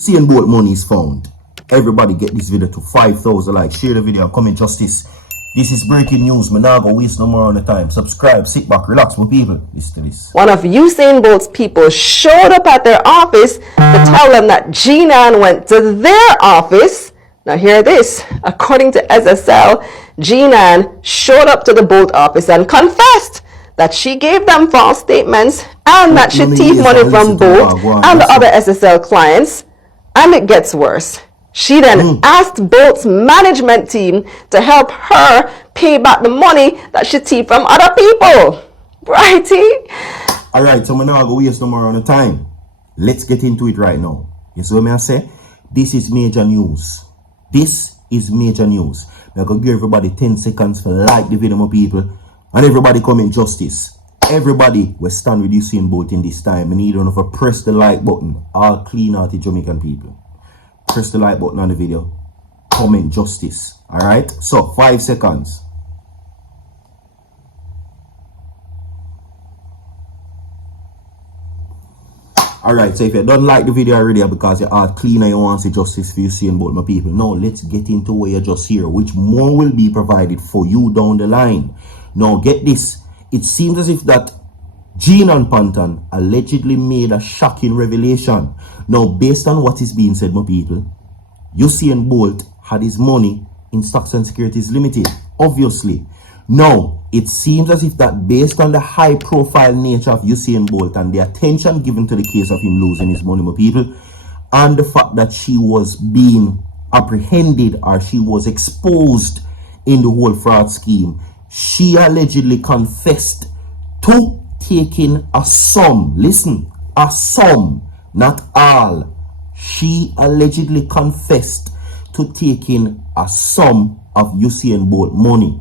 Usain Bolt money is found. Everybody get this video to 5,000 likes. Share the video and comment justice. This is breaking news. Me not go waste no more on the time. Subscribe, sit back, relax, my people. Listen to this. One of Usain Bolt's people showed up at their office to tell them that G-Nan went to their office. Now hear this. According to SSL, G-Nan showed up to the Bolt office and confessed that she gave them false statements and that she thieved money from Bolt and the other SSL clients. And it gets worse. She then asked Bolt's management team to help her pay back the money that she thieved from other people. Righty? Alright, so I'm not going to waste no more on the time. Let's get into it right now. You see what I say? This is major news. This is major news. I'm going to give everybody 10 seconds for like the video, my people. And everybody comment justice. Everybody will stand with Usain Bolt in this time. I need you to press the like button. All clean-hearted Jamaican people. Press the like button on the video. Comment justice. Alright? So, 5 seconds. Alright, so if you don't like the video already because you're all clean and you want to see justice for Usain Bolt, my people. Now, let's get into what you just hear, which more will be provided for you down the line. Now, get this. It seems as if that Jean and Panton allegedly made a shocking revelation. Now, based on what is being said, my people, Usain Bolt had his money in Stocks and Securities Limited, obviously. Now, it seems as if that based on the high-profile nature of Usain Bolt and the attention given to the case of him losing his money, my people, and the fact that she was being apprehended or she was exposed in the whole fraud scheme, she allegedly confessed to taking a sum. Listen, a sum, not all. She allegedly confessed to taking a sum of Usain Bolt money.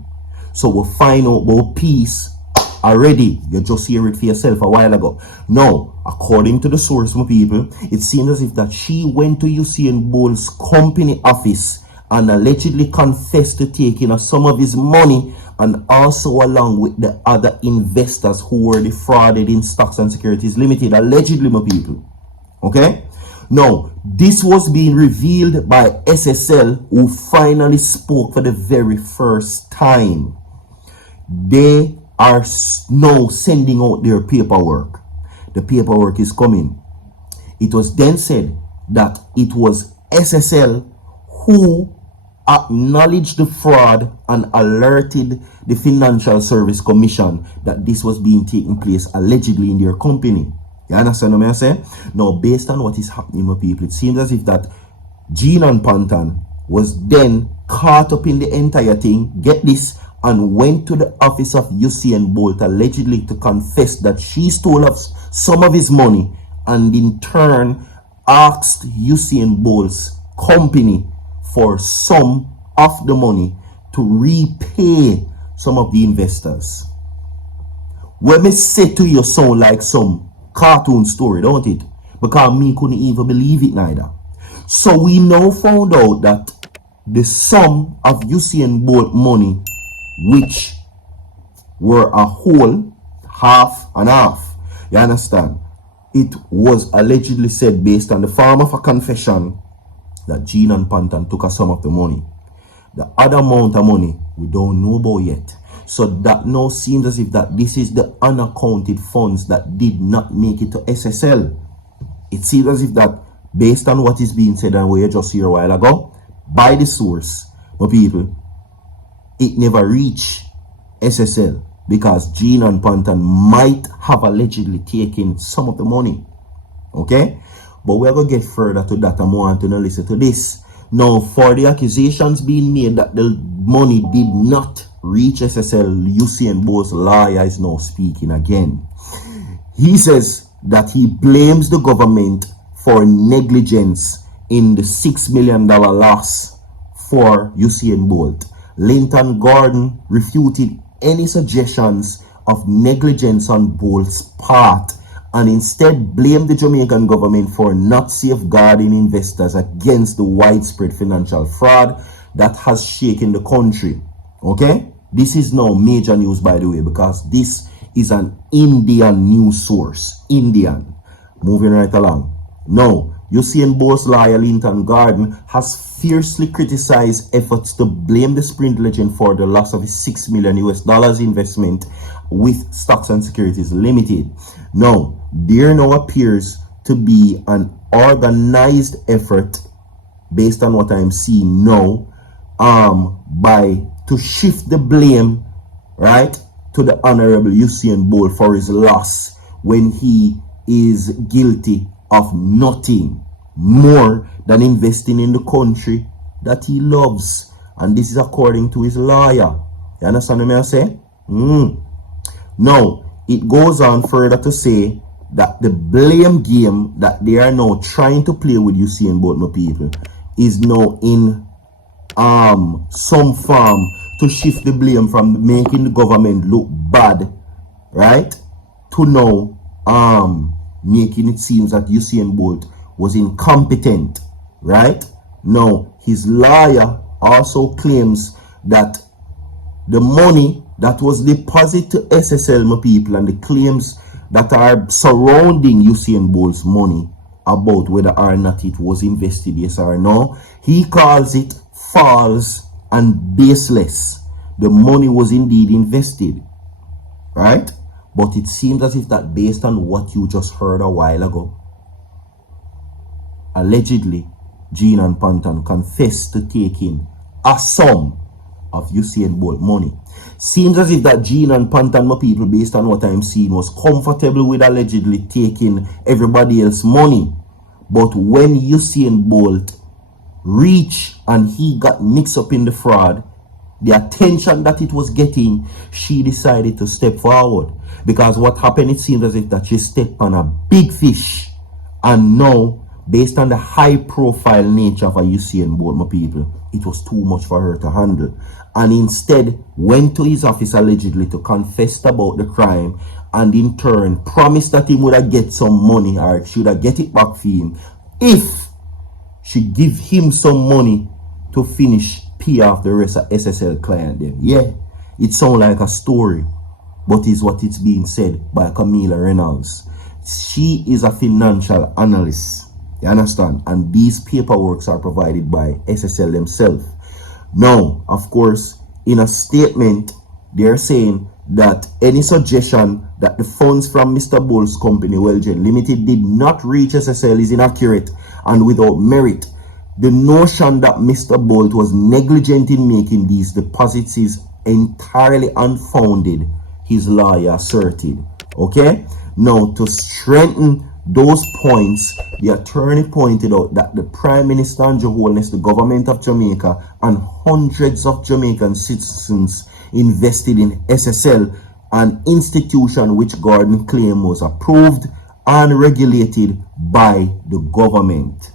So we'll find out about peace already. You just hear it for yourself a while ago. Now, according to the source, my people, it seems as if that she went to Usain Bolt's company office and allegedly confessed to taking a sum of his money, and also along with the other investors who were defrauded in Stocks and Securities Limited, allegedly, my people. Okay? Now, this was being revealed by SSL, who finally spoke for the very first time. They are now sending out their paperwork. The paperwork is coming. It was then said that it was SSL who acknowledged the fraud and alerted the Financial Service Commission that this was being taking place allegedly in their company. You understand what I'm saying? Now, based on what is happening, my people, it seems as if that Jean and Panton was then caught up in the entire thing, get this, and went to the office of Usain Bolt allegedly to confess that she stole some of his money, and in turn asked Usain Bolt's company for some of the money to repay some of the investors. When me say to you, sound like some cartoon story, don't it? Because me couldn't even believe it neither. So we now found out that the sum of Usain Bolt money, which were a whole half and half, you understand, it was allegedly said based on the form of a confession that Jean and Panton took a sum of the money. The other amount of money we don't know about yet. So that now seems as if that this is the unaccounted funds that did not make it to SSL. It seems as if that based on what is being said and what you just heard a while ago by the source, my people, it never reached SSL because Jean and Panton might have allegedly taken some of the money. Okay? But we're going to get further to that and want to listen to this. Now, for the accusations being made that the money did not reach SSL, Usain Bolt's lawyer is now speaking again. He says that he blames the government for negligence in the $6 million loss for Usain Bolt. Linton Gordon refuted any suggestions of negligence on Bolt's part and instead blamed the Jamaican government for not safeguarding investors against the widespread financial fraud that has shaken the country. Okay? This is now major news, by the way, because this is an Indian news source. Indian. Moving right along. Now, Usain Bolt's lawyer Linton Garden has fiercely criticized efforts to blame the sprint legend for the loss of his $6 million investment with Stocks and Securities Limited. Now, there now appears to be an organized effort, based on what I'm seeing now, to shift the blame, right, to the Honorable Usain Bolt for his loss, when he is guilty of nothing more than investing in the country that he loves. And this is according to his lawyer. You understand what I say? Now, it goes on further to say that the blame game that they are now trying to play with Usain Bolt, my people, is now in some form to shift the blame from making the government look bad, right, to now making it seem that Usain Bolt was incompetent, right? Now, his lawyer also claims that the money that was deposited to SSL, my people, and the claims that are surrounding Usain Bolt's money about whether or not it was invested, yes or no, he calls it false and baseless. The money was indeed invested, right? But it seems as if that, based on what you just heard a while ago, allegedly, Gene and Panton confessed to taking a sum of Usain Bolt money. Seems as if that Gene and Panton, my people, based on what I'm seeing, was comfortable with allegedly taking everybody else's money. But when Usain Bolt reached and he got mixed up in the fraud, the attention that it was getting, she decided to step forward. Because what happened, it seems as if that she stepped on a big fish. And now, based on the high profile nature of a Usain Bolt, my people, it was too much for her to handle. And instead went to his office allegedly to confess about the crime, and in turn promised that he would have get some money, or should have get it back for him, if she give him some money to finish pay off the rest of SSL client them. Yeah, it sounds like a story, but is what it's being said by Camila Reynolds. She is a financial analyst, you understand? And these paperworks are provided by SSL themselves. Now, of course, in a statement, they're saying that any suggestion that the funds from Mr. Bolt's company, Wellgen Limited, did not reach SSL is inaccurate and without merit. The notion that Mr. Bolt was negligent in making these deposits is entirely unfounded, his lawyer asserted. Okay? Now, to strengthen those points, the attorney pointed out that the Prime Minister and Your Holiness, the government of Jamaica, and hundreds of Jamaican citizens invested in SSL, an institution which Gordon claimed was approved and regulated by the government.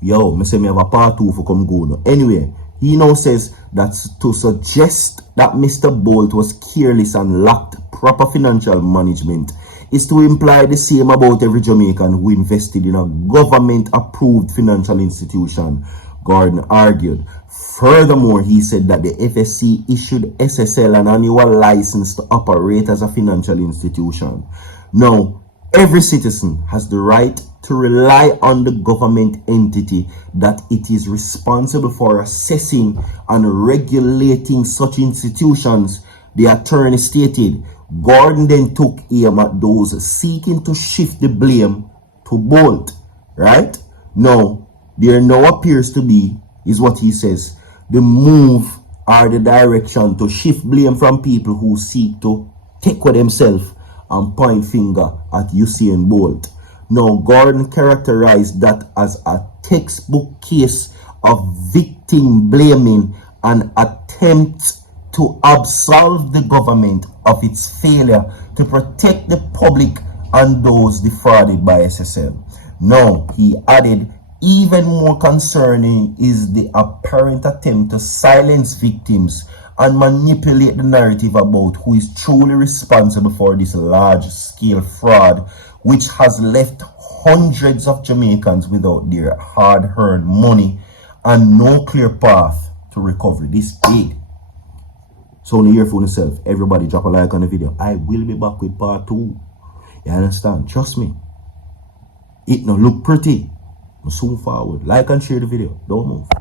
Yo, me say me have a part 2 for come go now. Anyway, he now says that to suggest that Mr. Bolt was careless and lacked proper financial management is to imply the same about every Jamaican who invested in a government-approved financial institution, Gordon argued. Furthermore, he said that the FSC issued SSL an annual license to operate as a financial institution. Now, every citizen has the right to rely on the government entity that it is responsible for assessing and regulating such institutions, the attorney stated. Gordon then took aim at those seeking to shift the blame to Bolt, right? Now, there now appears to be, is what he says, the move or the direction to shift blame from people who seek to take with themselves and point finger at Usain Bolt. Now, Gordon characterized that as a textbook case of victim blaming and attempt to absolve the government of its failure to protect the public and those defrauded by SSL. Now, he added, even more concerning is the apparent attempt to silence victims and manipulate the narrative about who is truly responsible for this large-scale fraud, which has left hundreds of Jamaicans without their hard-earned money and no clear path to recovery. This big. So only hear for yourself. Everybody drop a like on the video. I will be back with part 2. You understand? Trust me. It no look pretty. Soon forward. Like and share the video. Don't move.